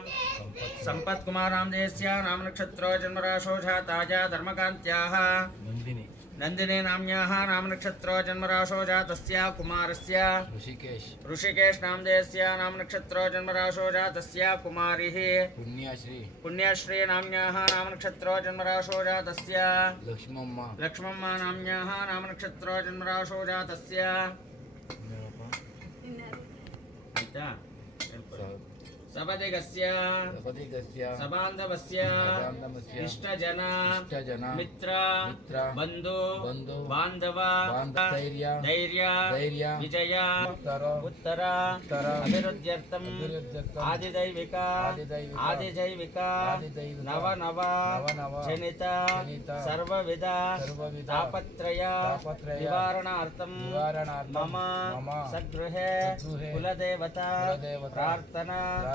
संपत् कुमार नामधेयस्य नामनक्षत्रो जन्मराशो जाताजा धर्मकान्त्याः। नंदिनी। नन्दिनी नाम्न्याः नामनक्षत्रो जन्मराशो जातस्य कुमारस्य। ऋषिकेश। ऋषिकेश नामधेयस्य नामनक्षत्रो जन्मराशो जातस्य कुमारिः। पुण्यश्री। पुण्यश्री नाम्न्याः नामनक्षत्रो जन्मराशो जातस्य। लक्ष्मम्मा। लक्ष्मम्म नाम्न्याः नामनक्षत्रो जन्मराशो जातस्य। सपदिगस्य सपदिगस्य सबान्धवस्य इष्टजना इष्टजना मित्र मित्र बन्धु बन्धु बान्धव धैर्य धैर्य धैर्य विजय उत्तर उत्तर उत्तर अभिवृद्ध्यर्थम् आदिदैविक आदिजैविक नव नव जनित सर्वविध तापत्रय निवारणार्थं मम सगृहे कुलदेवता प्रार्थना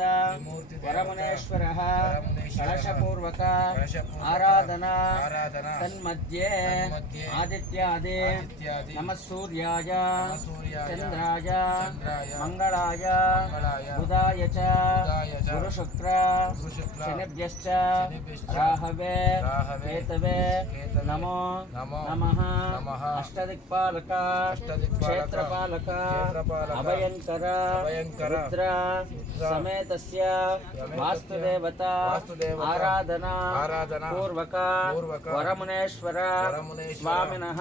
मूर्त वरमुनेश्वर कलशपूर्वक आराधना तन्मध्ये आदित्यादि नमः सूर्याय చంద్రాయ మంగళాయ బుధాయ చ గురుశుక్ర శనిభ్యశ్చ రాహవే కేతవే నమో నమః అష్టదిక్పాలక క్షేత్రపాలక అభయంకర రుద్ర సమేతస్య వాస్తుదేవత ఆరాధన పూర్వక వరమునేశ్వర స్వామినః